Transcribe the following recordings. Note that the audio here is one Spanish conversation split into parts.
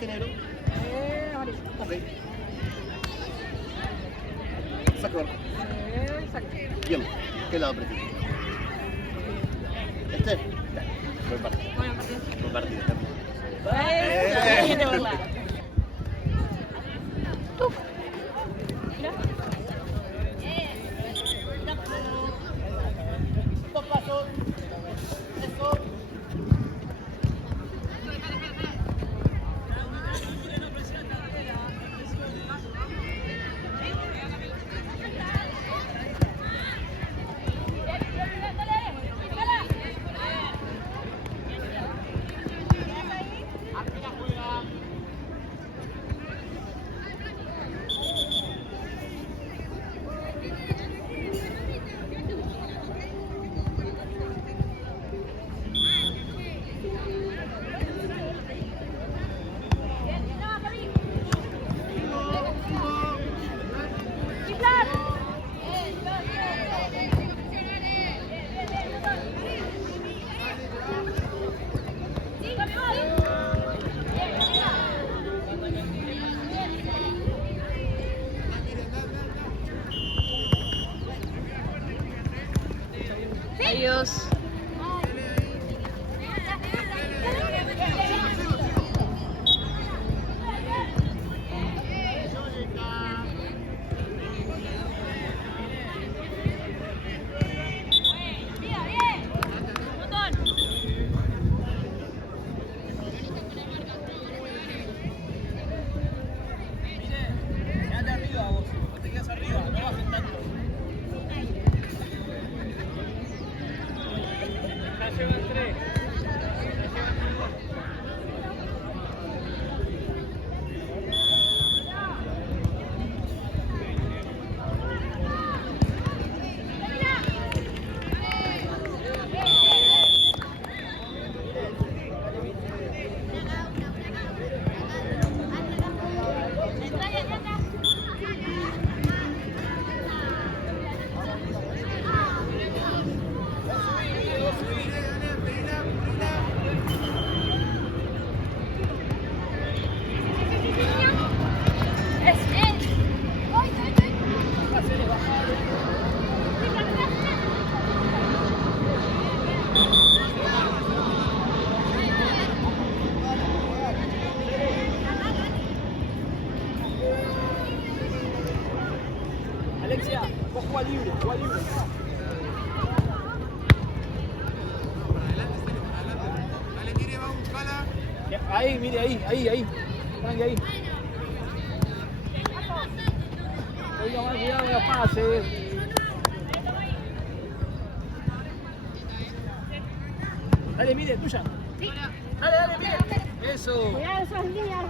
ingeniero. Ok. Saque barco. Bien. ¿Qué lado prefieres? ¿Este? Buen partido. Buen partido. Dos pasos. Eso. Adiós. Quédate arriba vos, no te quedas arriba, no bajes tanto. Ya llevan 3. Alexia, vos jugá libre, jugá libre. Dale, mire, va, buscala. Ahí, mire, ahí. Tranqui, ahí. Oiga, más cuidado con los pases. Dale, mire, tuya. Dale, mire. Eso. Cuidado esas líneas.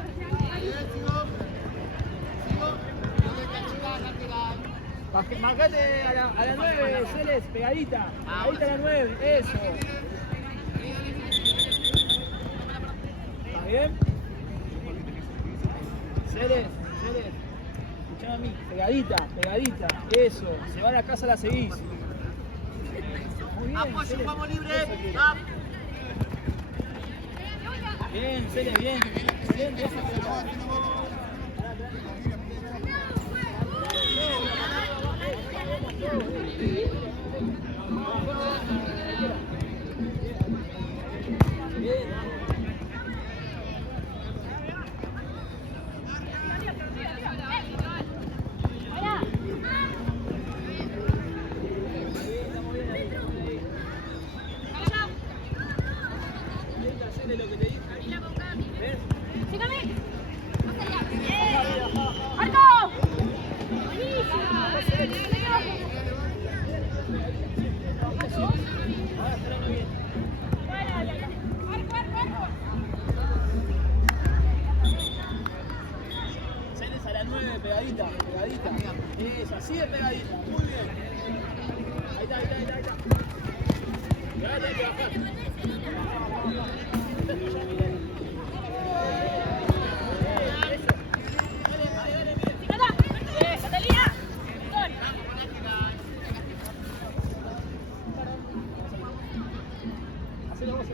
Marcate a la 9, Celes, pegadita. Pegadita a la 9, eso. ¿Está bien? Celes, escuchame a mí, pegadita, eso. Se va a la casa, la seguís. Muy bien, Apoyo, Celes. vamos libre. Bien, Celes, bien. Excelente, eso. Celes a la 9, pegadita. Eso, así de pegadita, muy bien. Ahí está. Quédate ahí que bajás. Esta es tuya, Miguel. Eso. Dale, Miguel. ¡Catalina! Hacelo vos.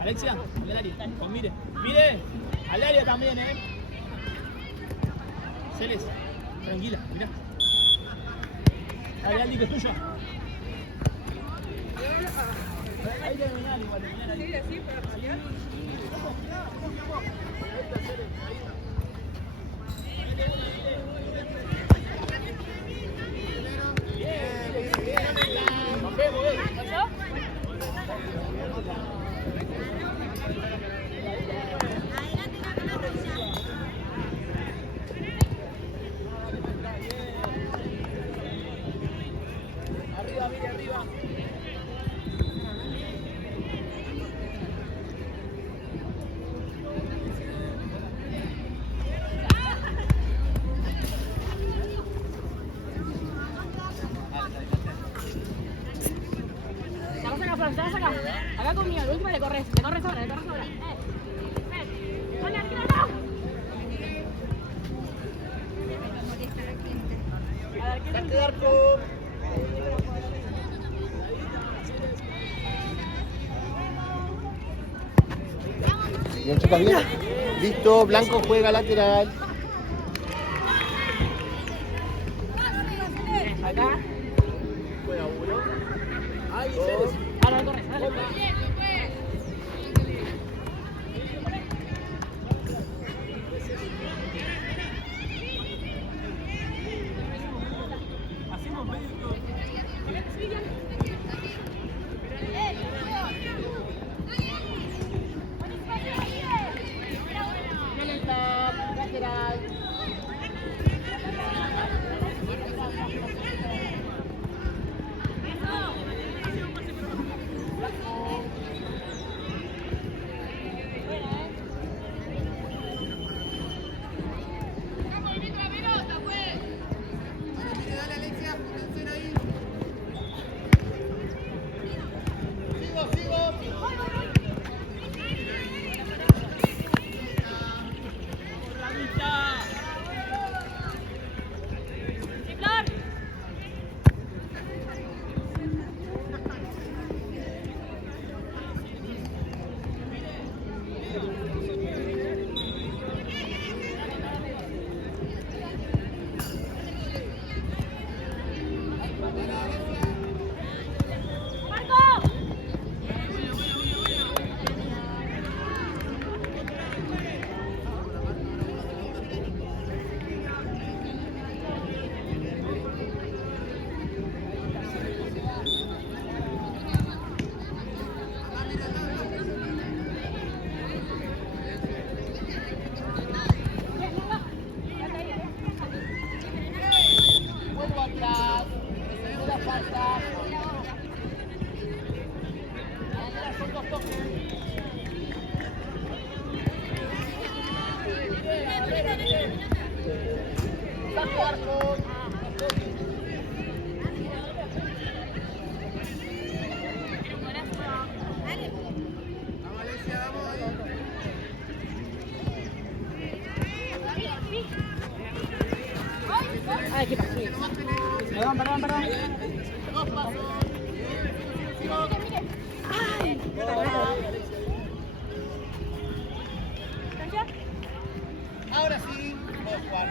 Alexia, con mire. Al área también, Celes, tranquila, mirá. Dale, Aldi, que es tuya. Ahí terminal igual, terminal. Sí, así, para paliar. Ahí está, Celes, ahí está. Nos vemos, ¿pasó? Arriba, mire, arriba. Acá conmigo, la última le corres ahora, le corres ahora. ¡Hola, arquero! ¡Saque de arco! Bien, chicas, bien. Listo, Blanco juega lateral. Acá. Juega uno. Ahí, Celes. Ahora le corres, ahora le corres. Hacemos medio. Lateral. Dale, Alexia, atención ahí. Sigo. Vamos, Alexia, vamos ahí. Ay, qué pasó. Perdón. Ay. Ahora sí, Juan.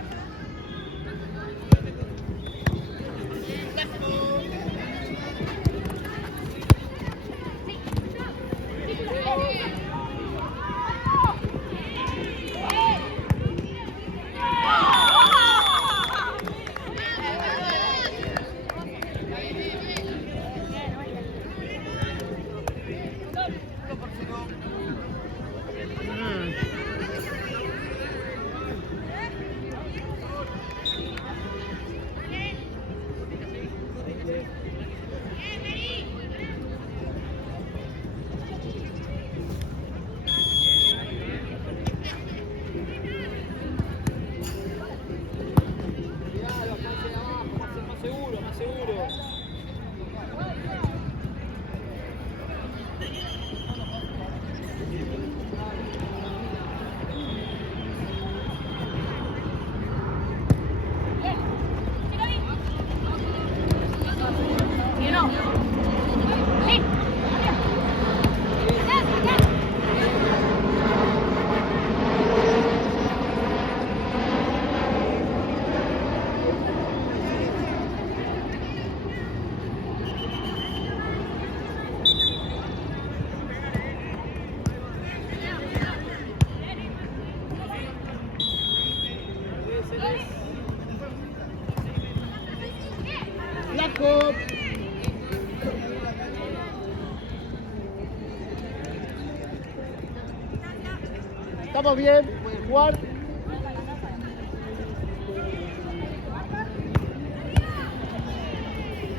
Estamos bien, pueden jugar.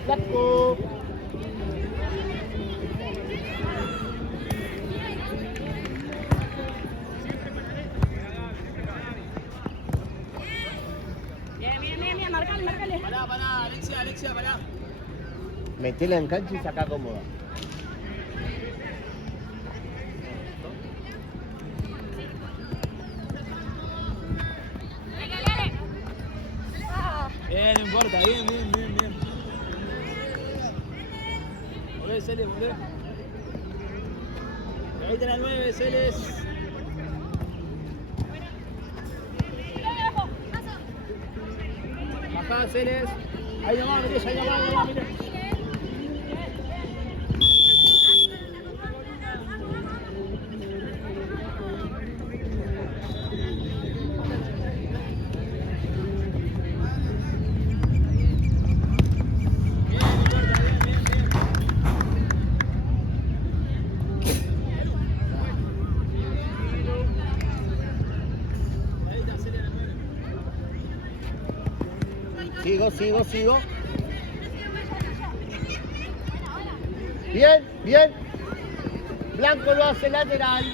Blanco. Bien, marcale. Pará, Alexia, pará. Metela en cancha y saca cómoda. Bien, no importa, bien. Volvé, Celes, volvé. Ahí está la 9, Celes. Bajá, Celes. Ahí nomás, mirá. Sigo. Bien. Blanco lo hace lateral.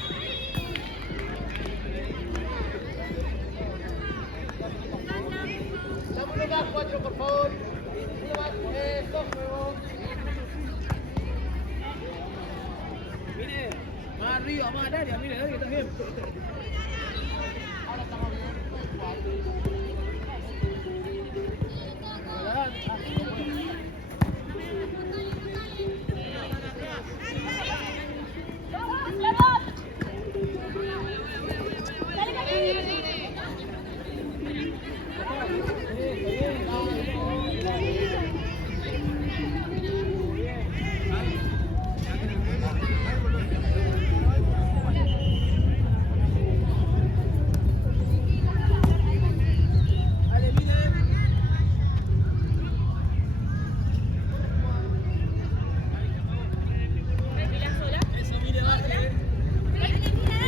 Dame uno más, 4, por favor. Uno más, eso, juego. Mire, más arriba, más al área, mire, dale que estás bien. Ahora estamos bien.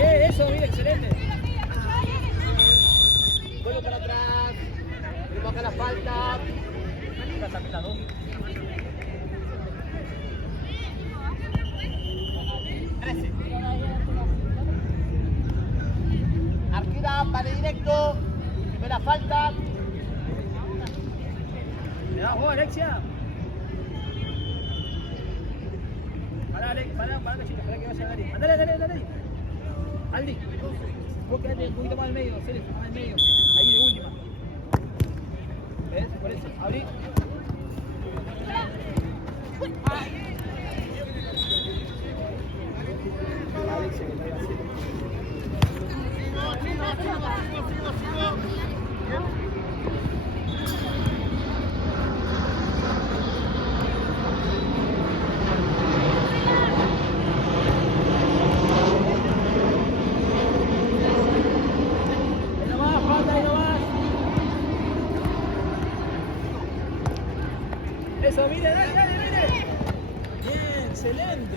Eso, mire, excelente. Vuelvo para atrás. Tenemos acá la falta. Arquera, vale directo. Primera falta. ¿Le das vos, Alexia? Pará, cachito, pará que vaya a Dari. Andale. Aldi, vos quedate un poquito más al medio, Celes, más al medio. Ahí de última. ¿Ves? Por eso, abrí. Alexia, que traiga así. Eso, mire, dale. Bien, excelente.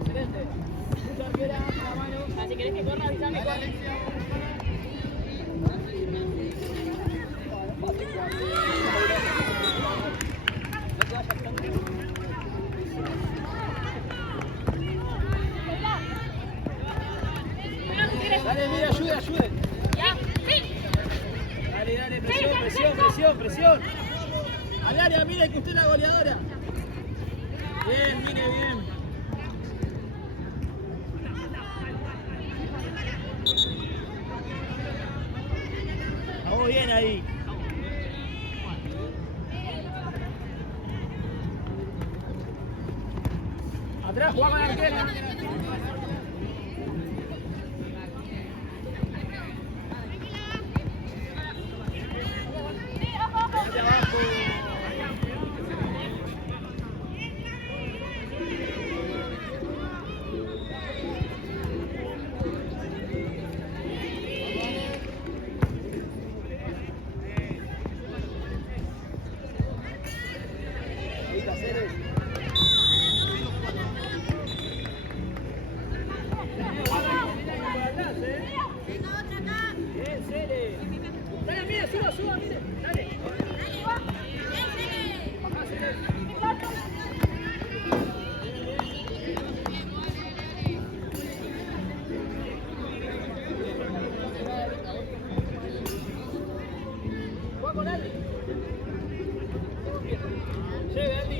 Excelente. Mucha arquera, la mano. Si querés que corra, avísame. Dale, mira, ayude. Ya, sí. Dale, presión. Al área, mire que usted es la goleadora. Bien, mire, bien. Vamos bien ahí. Atrás, jugá con la arquera. suba, mire. Dale. Bajá, Celeste. Juega con Aldi. Lleve, Aldi.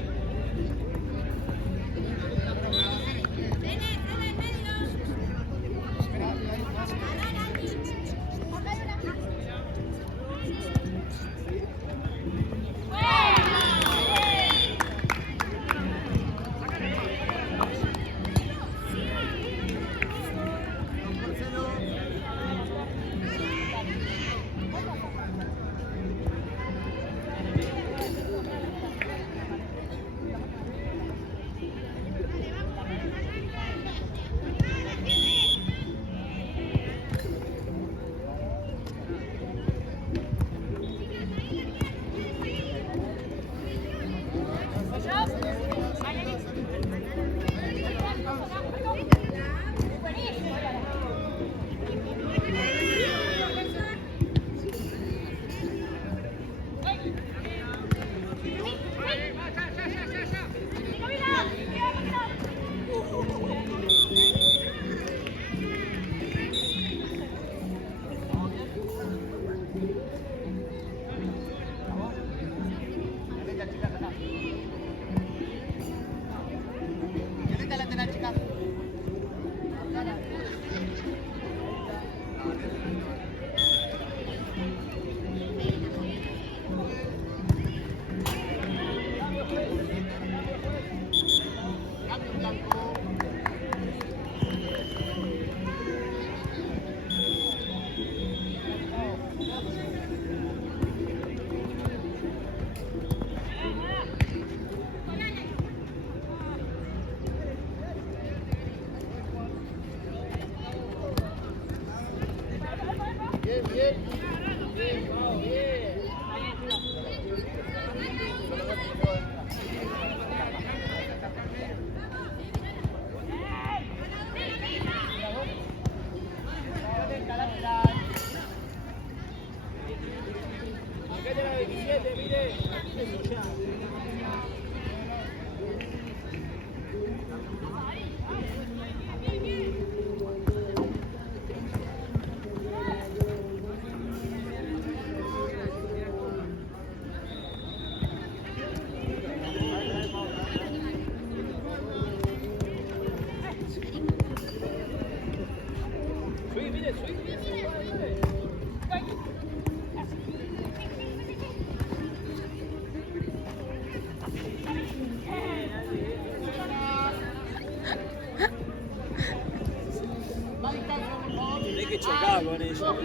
Hay que chocar con ellos.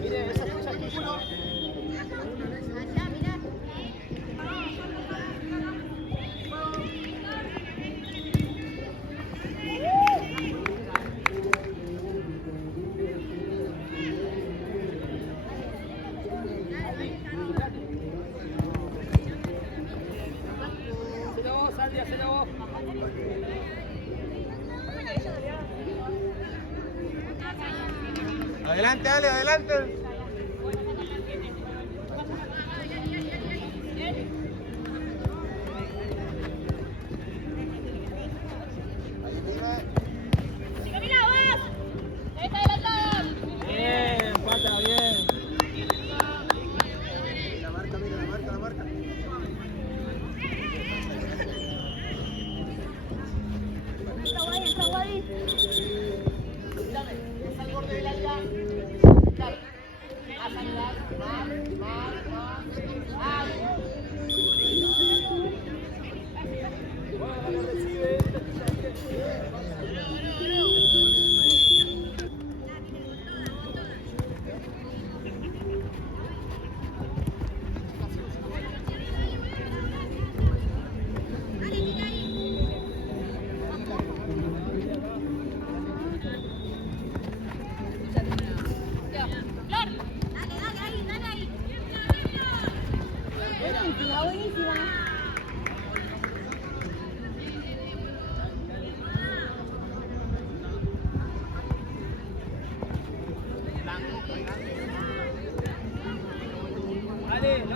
Mire, esa artículo. Adelante, Ale, adelante. Bien, pata, bien. La marca, mira, la marca, la marca. Dame, es al borde del área. Dale.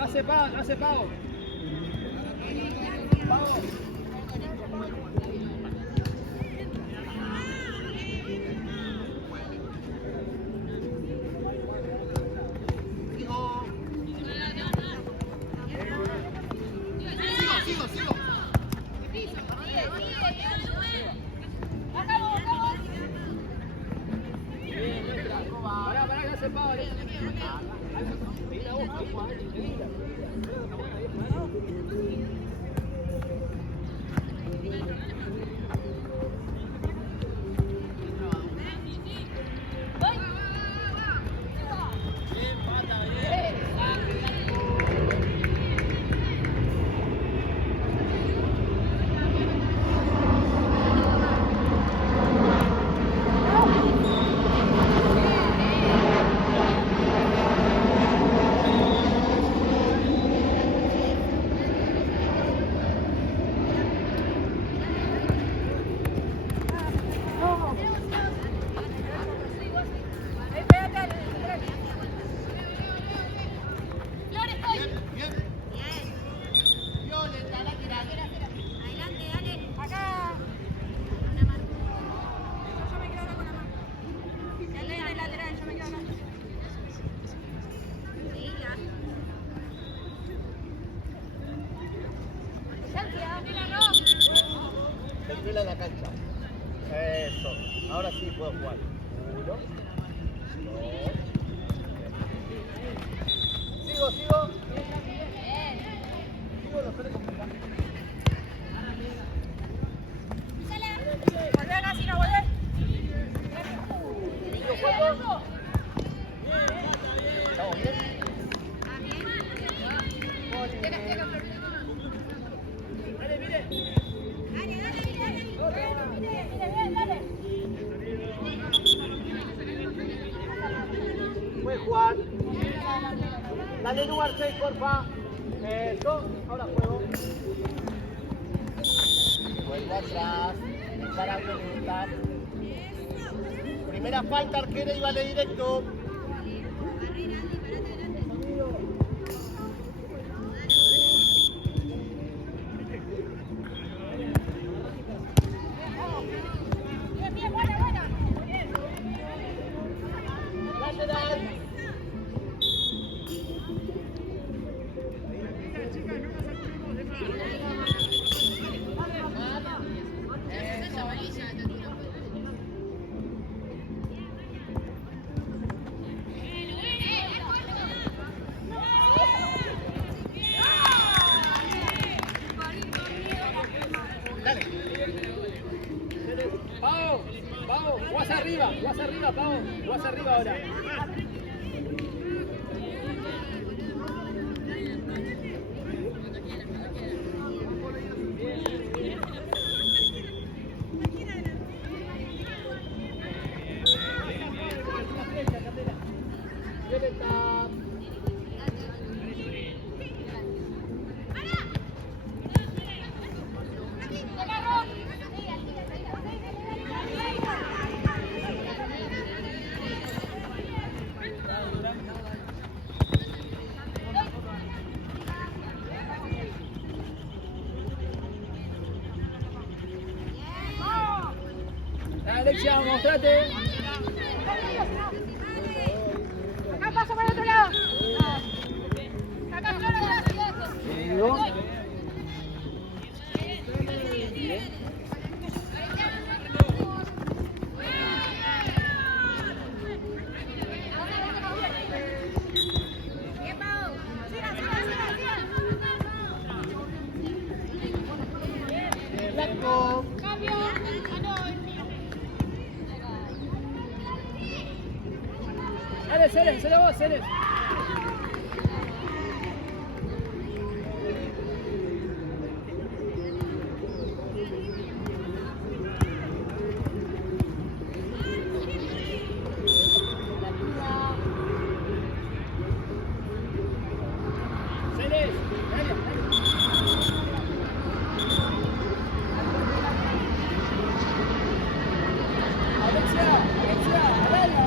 Hace Pau. Pau. Sigo. Pará, que hace Pau. Seguí la boca, seguila. Controla la cancha. Eso. Ahora sí puedo jugar. 1, 2. Sigo. Sigo, lo esperé completar. Volver, Gassi, no volver. Sigo juego. ¿Estamos bien? Dale, mire. Puedes jugar. Dale lugar 6, porfa. Eso. Ahora juego. Vuelvo atrás. Para violenta. Primera falta, arquera y vale directo. Pau, jugás arriba, Pau, jugás arriba ahora. Alexia, mostrate. Acá paso para el otro lado. Acá solo gracias. Blanco. Cambio. Dale, Celes, se vos, Celes. Celes, dale. Alexia, dale.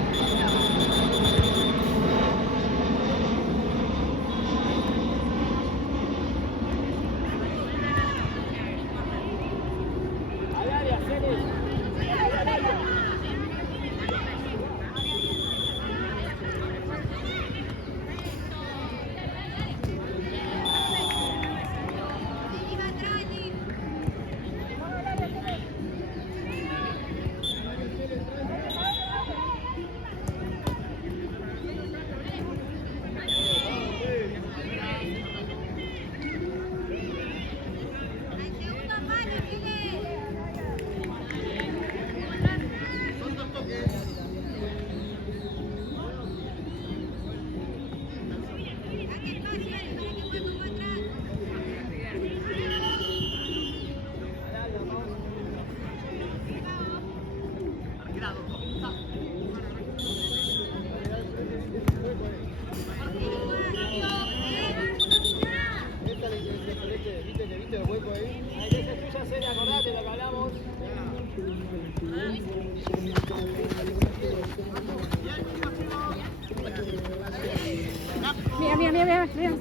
Bien, bien, bien, bien.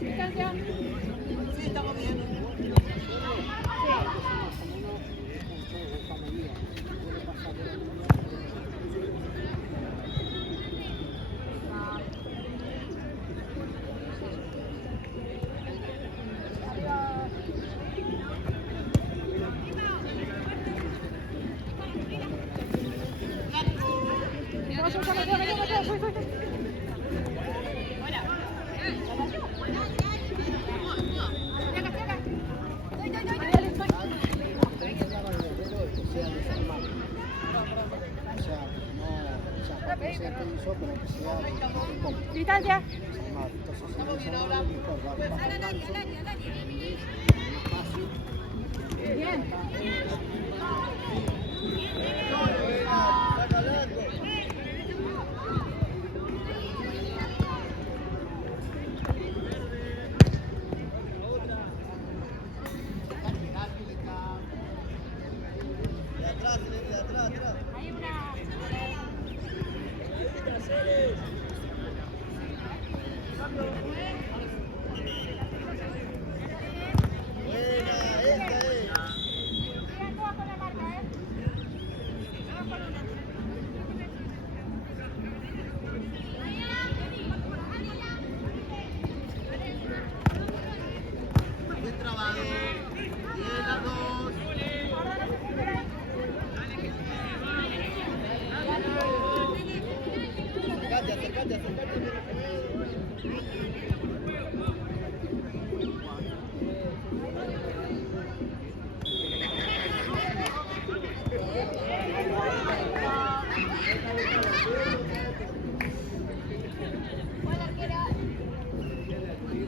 Distancia. Sí, estamos bien. Distancia. Bien. Hay una. Sigan todas con la marca, Bien trabado. Bien las dos. Acercate, acercate.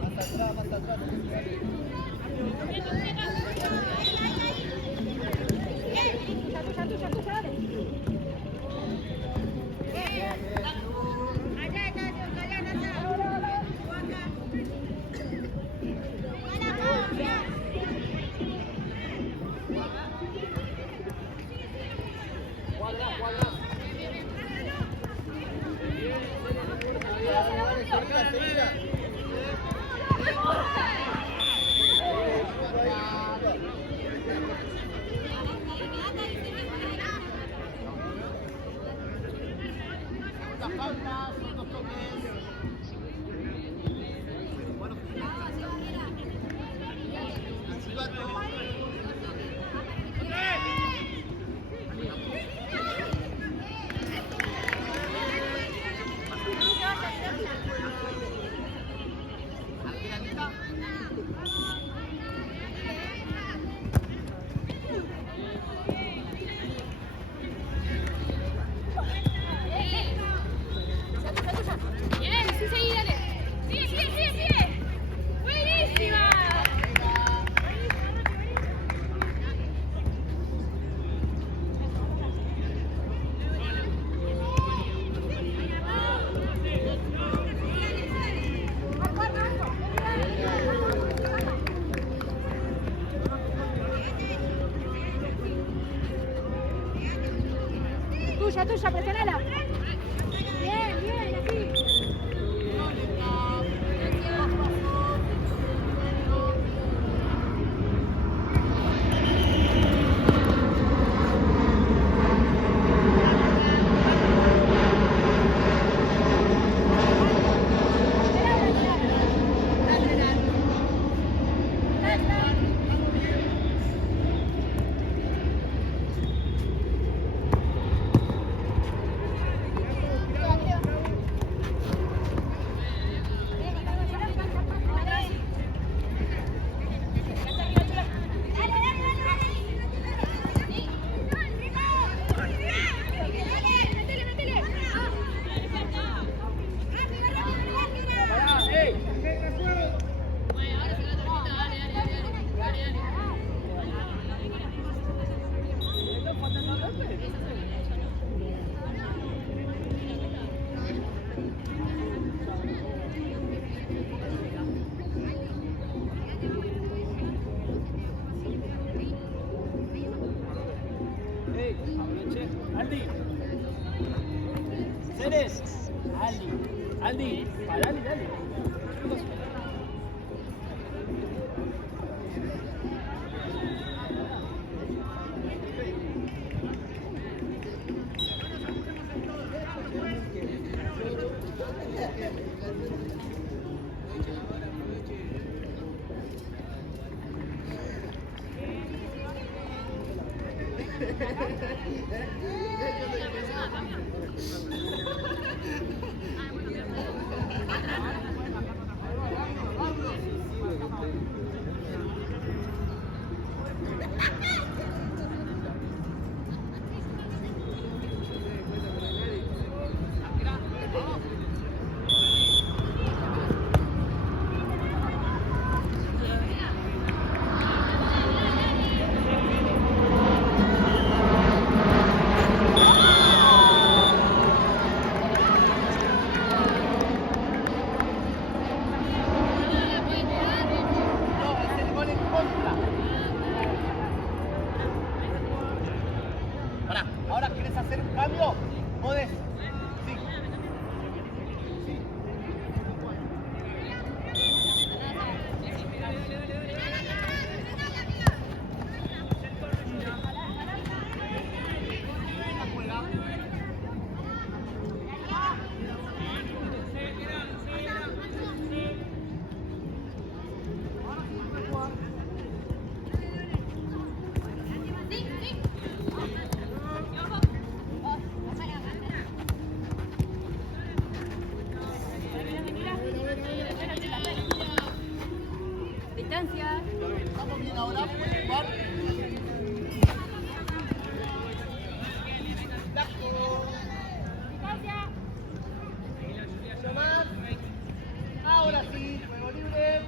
Más atrás, más atrás. Tuya, dale. Seguida. Falta, son dos toques. Bueno, Tuya, presionala. Bien, bien, así. Aldi. Ceres. Aldi, dale. No, es el gol en contra. Pará, ahora quieres hacer un cambio, podés. Sí. Sí. Distancia. Estamos bien ahora, puedes jugar. Distancia. Mucho más. Ahora sí, juego libre.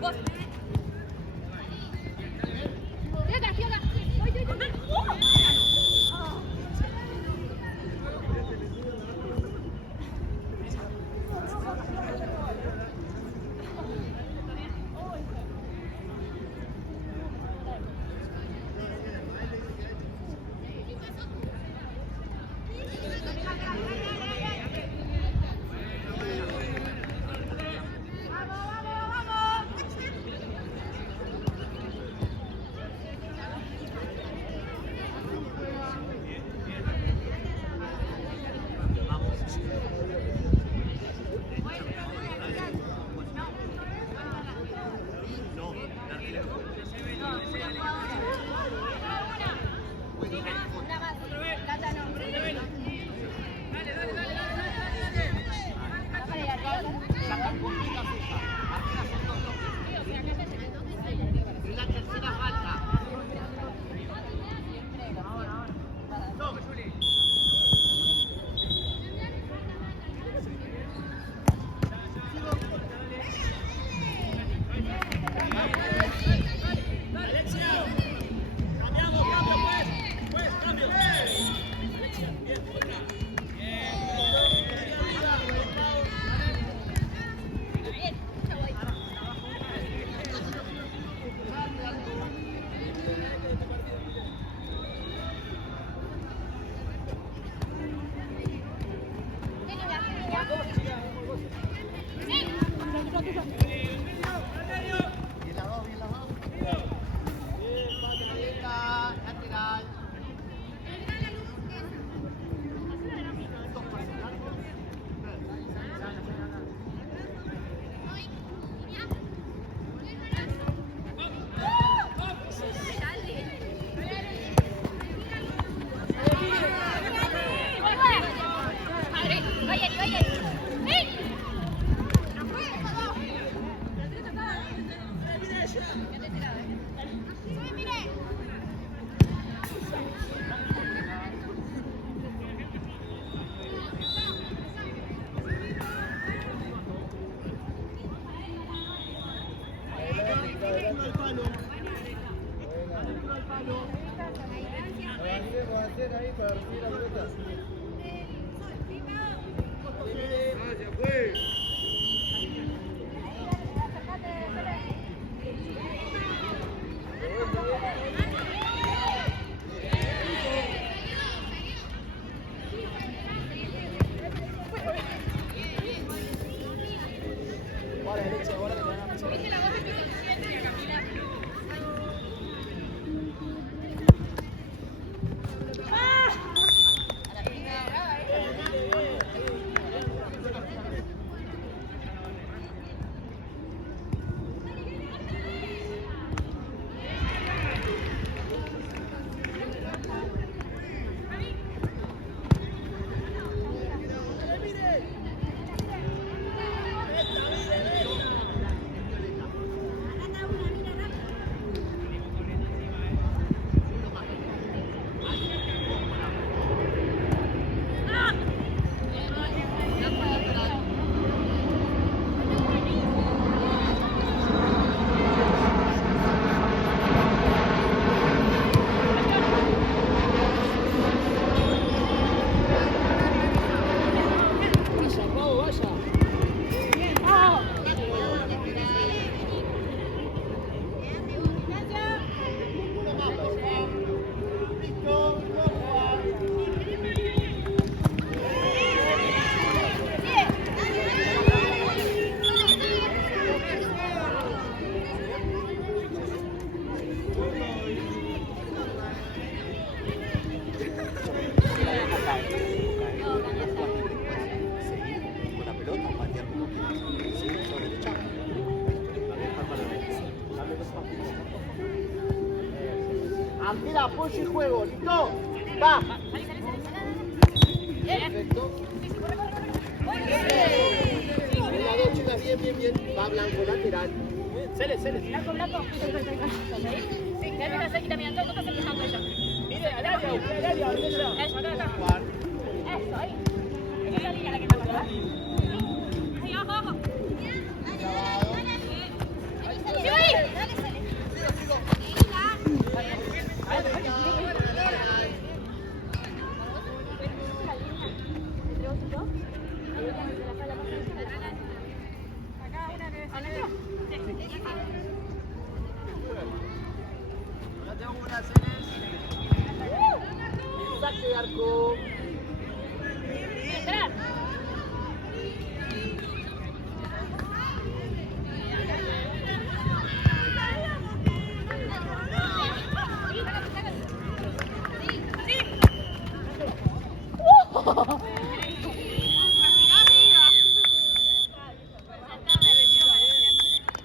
Vos. Fiota. Voy. Y la tercera falta. Bien las dos. Derecha, lateral. Adelante el palo. Avancemos, hacer ahí para recibir la pelota. Vaya, pues. Ahora derecha, ahora que ganamos. Con la pelota, patear como quieras. Sí, sobre derecha. Amira, apoyo y juego, ¿listo? Va. Perfecto. En la dos, chicas, bien, bien, bien. Va Blanco, lateral. Cele. Blanco, blanco. Sí, quédate cerquita mirando, no te acerques tanto ella. Mire, al área, al área. Eso, acá. Juan. Eso, ahí. Es esa línea la que está, ¿verdad?